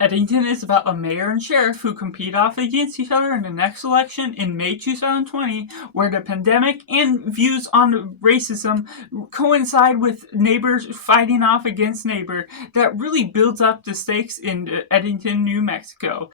Eddington is about a mayor and sheriff who compete off against each other in the next election in May 2020, where the pandemic and views on racism coincide with neighbors fighting off against neighbor. That really builds up the stakes in Eddington, New Mexico.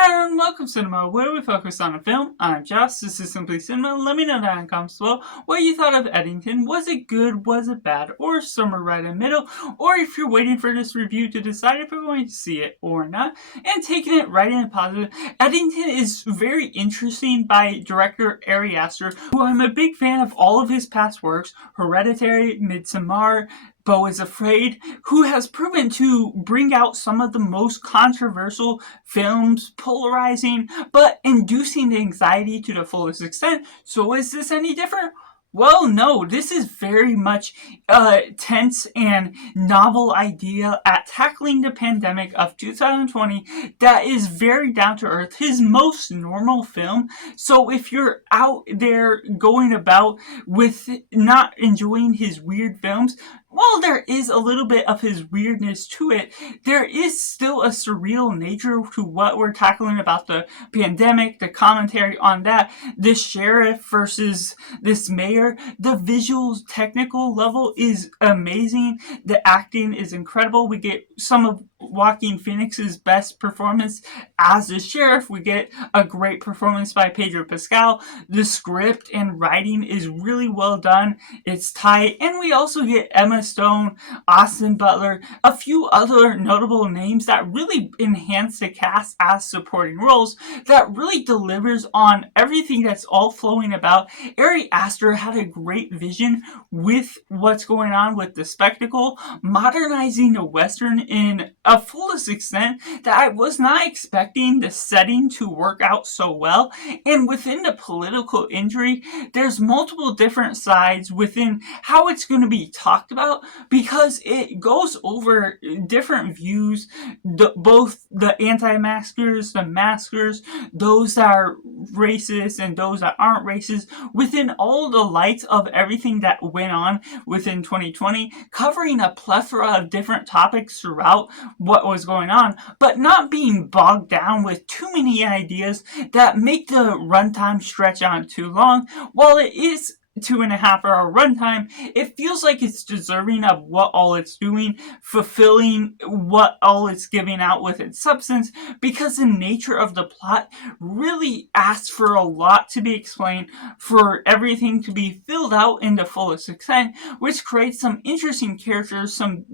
And welcome to Cinema, where we focus on a film. I'm Josh, this is Simply Cinema. Let me know down in the comments below what you thought of Eddington. Was it good, was it bad, or somewhere right in the middle? Or if you're waiting for this review to decide if you're going to see it or not, and taking it right in the positive. Eddington is very interesting by director Ari Aster, who I'm a big fan of all of his past works, Hereditary, Midsommar, Beau is Afraid, who has proven to bring out some of the most controversial films, polarizing, but inducing anxiety to the fullest extent. So is this any different? Well, no, this is very much a tense and novel idea at tackling the pandemic of 2020 that is very down to earth, his most normal film. So if you're out there going about with not enjoying his weird films, while there is a little bit of his weirdness to it, there is still a surreal nature to what we're tackling about the pandemic, the commentary on that, this sheriff versus this mayor. The visual technical level is amazing. The acting is incredible. We get some of Joaquin Phoenix's best performance as the sheriff. We get a great performance by Pedro Pascal. The script and writing is really well done. It's tight. And we also get Emma Stone, Austin Butler, a few other notable names that really enhance the cast as supporting roles, that really delivers on everything that's all flowing about. Ari Aster had a great vision with what's going on with the spectacle, modernizing the Western in a fullest extent that I was not expecting the setting to work out so well. And within the political injury, there's multiple different sides within how it's going to be talked about, because it goes over different views, both the anti-maskers, the maskers, those that are racist and those that aren't racist, within all the lights of everything that went on within 2020, covering a plethora of different topics throughout what was going on, but not being bogged down with too many ideas that make the runtime stretch on too long. While it is 2.5-hour runtime, it feels like it's deserving of what all it's doing, fulfilling what all it's giving out with its substance, because the nature of the plot really asks for a lot to be explained, for everything to be filled out in the fullest extent, which creates some interesting characters, some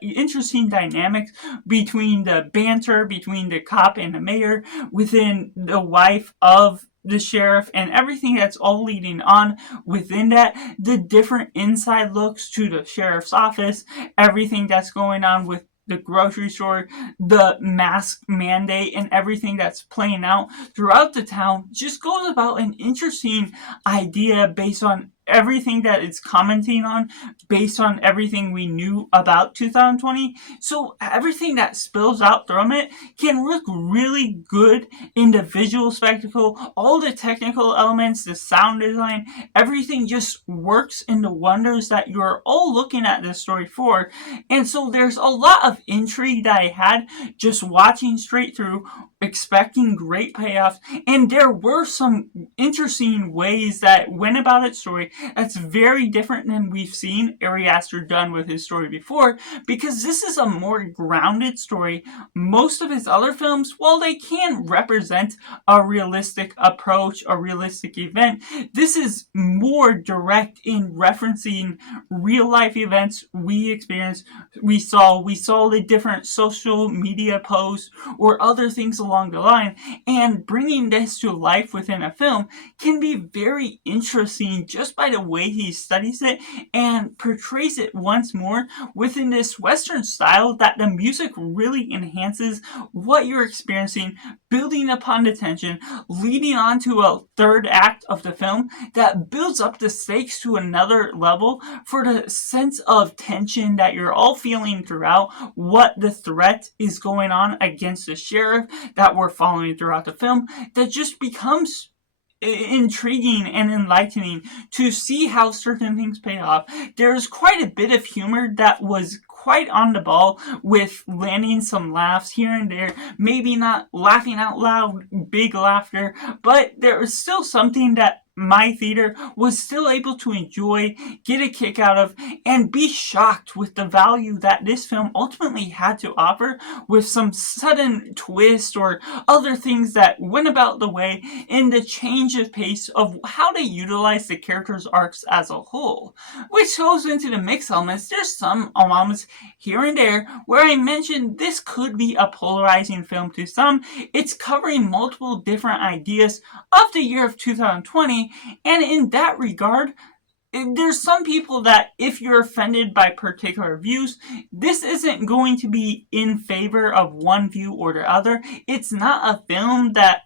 interesting dynamics between the banter between the cop and the mayor, within the wife of the sheriff, and everything that's all leading on within that, the different inside looks to the sheriff's office, everything that's going on with the grocery store, the mask mandate, and everything that's playing out throughout the town just goes about an interesting idea based on everything that it's commenting on, based on everything we knew about 2020. So everything that spills out from it can look really good in the visual spectacle. All the technical elements, the sound design, everything just works in the wonders that you're all looking at this story for. And so there's a lot of intrigue that I had just watching straight through, expecting great payoffs, and there were some interesting ways that went about its story that's very different than we've seen Ari Aster done with his story before, because this is a more grounded story. Most of his other films, while they can represent a realistic approach, a realistic event, this is more direct in referencing real life events we experienced, we saw the different social media posts or other things along the line, and bringing this to life within a film can be very interesting just by the way he studies it and portrays it once more within this Western style that the music really enhances what you're experiencing, building upon the tension, leading on to a third act of the film that builds up the stakes to another level for the sense of tension that you're all feeling throughout what the threat is going on against the sheriff that we're following throughout the film, that just becomes intriguing and enlightening to see how certain things pay off. There's quite a bit of humor that was quite on the ball, with landing some laughs here and there, maybe not laughing out loud, big laughter, but there was still something that my theater was still able to enjoy, get a kick out of, and be shocked with the value that this film ultimately had to offer, with some sudden twist or other things that went about the way in the change of pace of how they utilize the characters' arcs as a whole. Which goes into the mix elements. There's some moments here and there where I mentioned this could be a polarizing film to some. It's covering multiple different ideas of the year of 2020, and in that regard, there's some people that if you're offended by particular views, this isn't going to be in favor of one view or the other. It's not a film that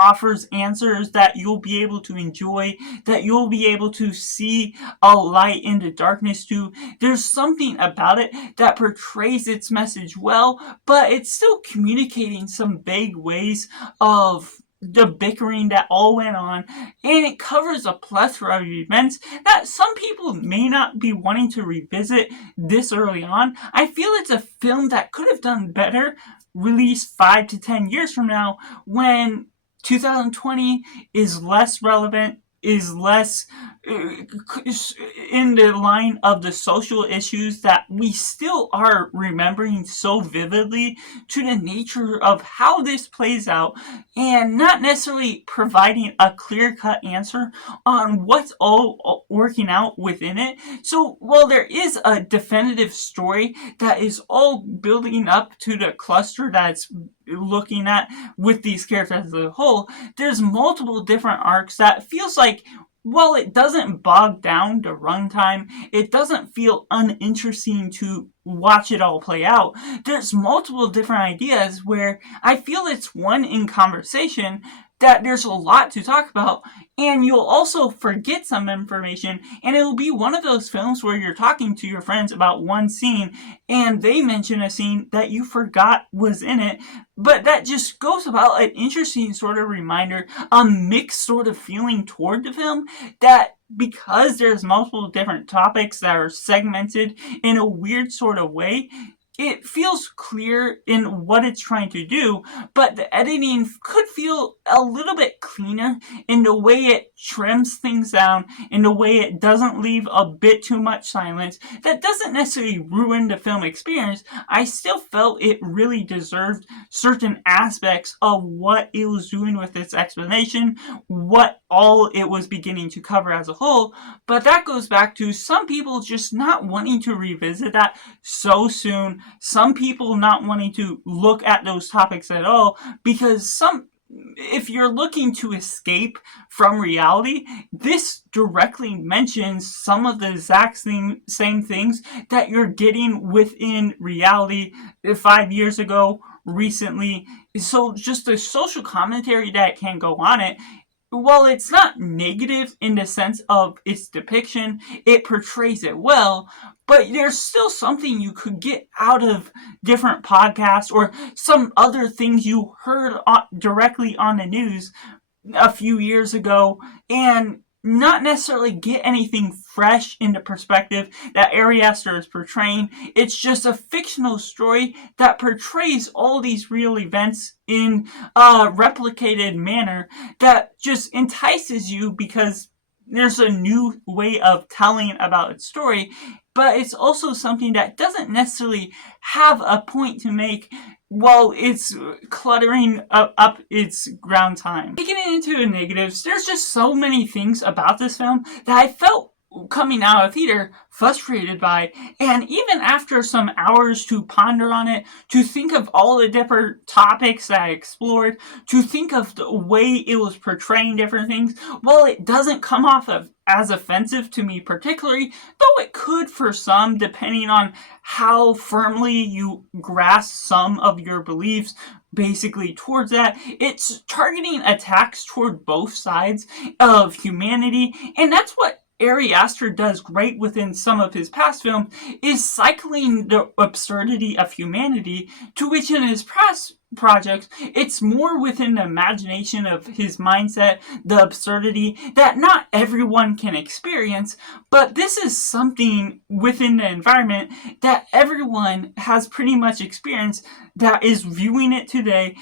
offers answers that you'll be able to enjoy, that you'll be able to see a light in the darkness to. There's something about it that portrays its message well, but it's still communicating some vague ways of the bickering that all went on, and it covers a plethora of events that some people may not be wanting to revisit this early on. I feel it's a film that could have done better released 5 to 10 years from now, when 2020 is less relevant, is less in the line of the social issues that we still are remembering so vividly, to the nature of how this plays out, and not necessarily providing a clear-cut answer on what's all working out within it. So while there is a definitive story that is all building up to the cluster that's looking at with these characters as a whole, there's multiple different arcs that feels like, while it doesn't bog down the runtime, it doesn't feel uninteresting to watch it all play out. There's multiple different ideas where I feel it's one in conversation that there's a lot to talk about, and you'll also forget some information, and it'll be one of those films where you're talking to your friends about one scene, and they mention a scene that you forgot was in it, but that just goes about an interesting sort of reminder, a mixed sort of feeling toward the film, that because there's multiple different topics that are segmented in a weird sort of way, it feels clear in what it's trying to do, but the editing could feel a little bit cleaner in the way it trims things down, in the way it doesn't leave a bit too much silence. That doesn't necessarily ruin the film experience. I still felt it really deserved certain aspects of what it was doing with its explanation, what all it was beginning to cover as a whole, but that goes back to some people just not wanting to revisit that so soon, some people not wanting to look at those topics at all, because if you're looking to escape from reality, this directly mentions some of the exact same things that you're getting within reality 5 years ago, recently. So just the social commentary that can go on it, while it's not negative in the sense of its depiction, it portrays it well, but there's still something you could get out of different podcasts or some other things you heard directly on the news a few years ago, and not necessarily get anything fresh into perspective that Ari Aster is portraying. It's just a fictional story that portrays all these real events in a replicated manner that just entices you because there's a new way of telling about its story, but it's also something that doesn't necessarily have a point to make while it's cluttering up its ground time. Taking it into the negatives, there's just so many things about this film that I felt coming out of theater frustrated by, and even after some hours to ponder on it, to think of all the different topics that I explored, to think of the way it was portraying different things, while it doesn't come off as offensive to me particularly, though it could for some, depending on how firmly you grasp some of your beliefs basically towards that. It's targeting attacks toward both sides of humanity, and that's what Ari Aster does great within some of his past films, is cycling the absurdity of humanity, to which in his past projects. It's more within the imagination of his mindset, the absurdity that not everyone can experience, but this is something within the environment that everyone has pretty much experienced that is viewing it today.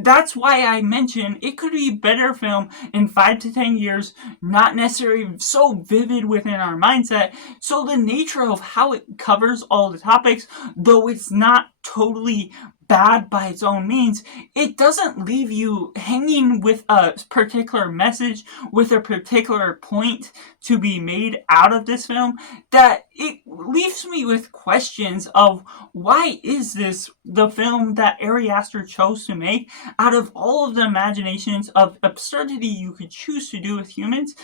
That's why I mentioned it could be a better film in 5 to 10 years, not necessarily so vivid within our mindset. So the nature of how it covers all the topics, though it's not totally bad by its own means, it doesn't leave you hanging with a particular message, with a particular point to be made out of this film, that it leaves me with questions of why is this the film that Ari Aster chose to make out of all of the imaginations of absurdity you could choose to do with humans.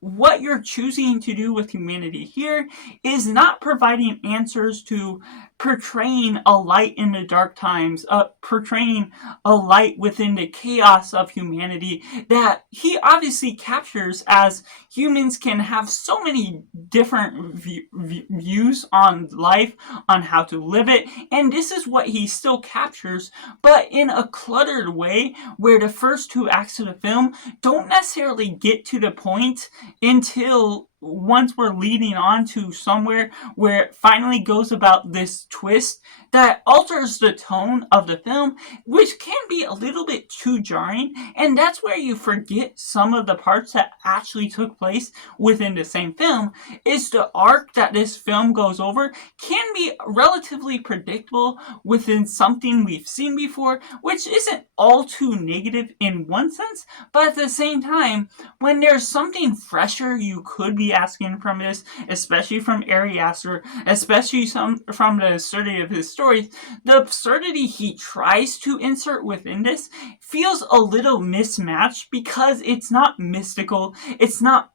What you're choosing to do with humanity here is not providing answers to portraying a light in the dark times, portraying a light within the chaos of humanity that he obviously captures, as humans can have so many different views on life, on how to live it, and this is what he still captures, but in a cluttered way where the first two acts of the film don't necessarily get to the point until once we're leading on to somewhere where it finally goes about this twist that alters the tone of the film, which can be a little bit too jarring, and that's where you forget some of the parts that actually took place within the same film. Is the arc that this film goes over can be relatively predictable within something we've seen before, which isn't all too negative in one sense, but at the same time, when there's something fresher you could be asking from this, especially from Ari Aster, especially from the absurdity of his stories, the absurdity he tries to insert within this feels a little mismatched because it's not mystical, it's not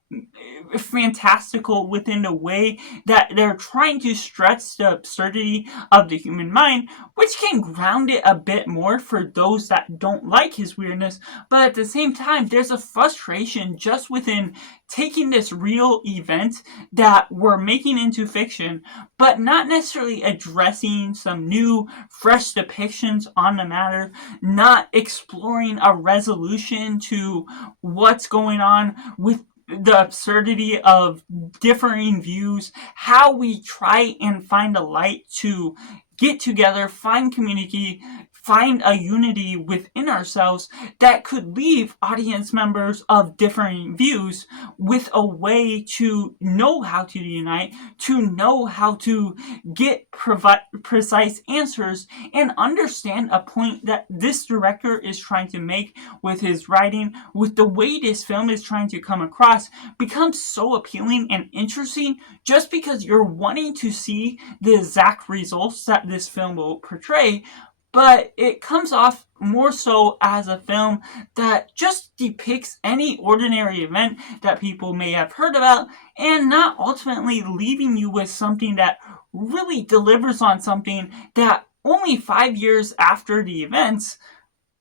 fantastical within the way that they're trying to stretch the absurdity of the human mind, which can ground it a bit more for those that don't like his weirdness. But at the same time, there's a frustration just within taking this real event that we're making into fiction, but not necessarily addressing some new, fresh depictions on the matter, not exploring a resolution to what's going on with the absurdity of differing views, how we try and find a light to get together, find community, find a unity within ourselves that could leave audience members of differing views with a way to know how to unite, to know how to get precise answers, and understand a point that this director is trying to make with his writing, with the way this film is trying to come across, becomes so appealing and interesting just because you're wanting to see the exact results that this film will portray, but it comes off more so as a film that just depicts any ordinary event that people may have heard about and not ultimately leaving you with something that really delivers on something that only 5 years after the events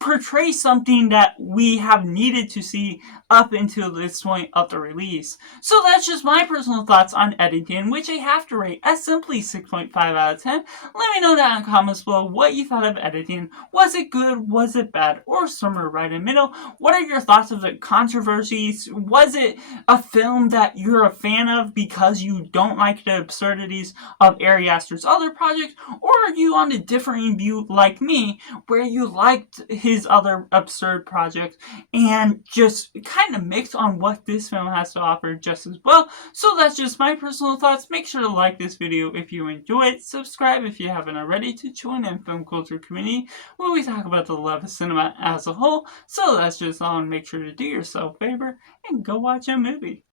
portray something that we have needed to see up until this point of the release. So that's just my personal thoughts on Eddington, which I have to rate as simply 6.5 out of 10. Let me know down in the comments below what you thought of Eddington. Was it good? Was it bad? Or somewhere right in the middle? What are your thoughts of the controversies? Was it a film that you're a fan of because you don't like the absurdities of Ari Aster's other projects? Or are you on a differing view like me, where you liked his other absurd projects and just kind of mix on what this film has to offer just as well? So that's just my personal thoughts. Make sure to like this video if you enjoy it. Subscribe if you haven't already to join in film culture community where we talk about the love of cinema as a whole. So that's just all, and make sure to do yourself a favor and go watch a movie.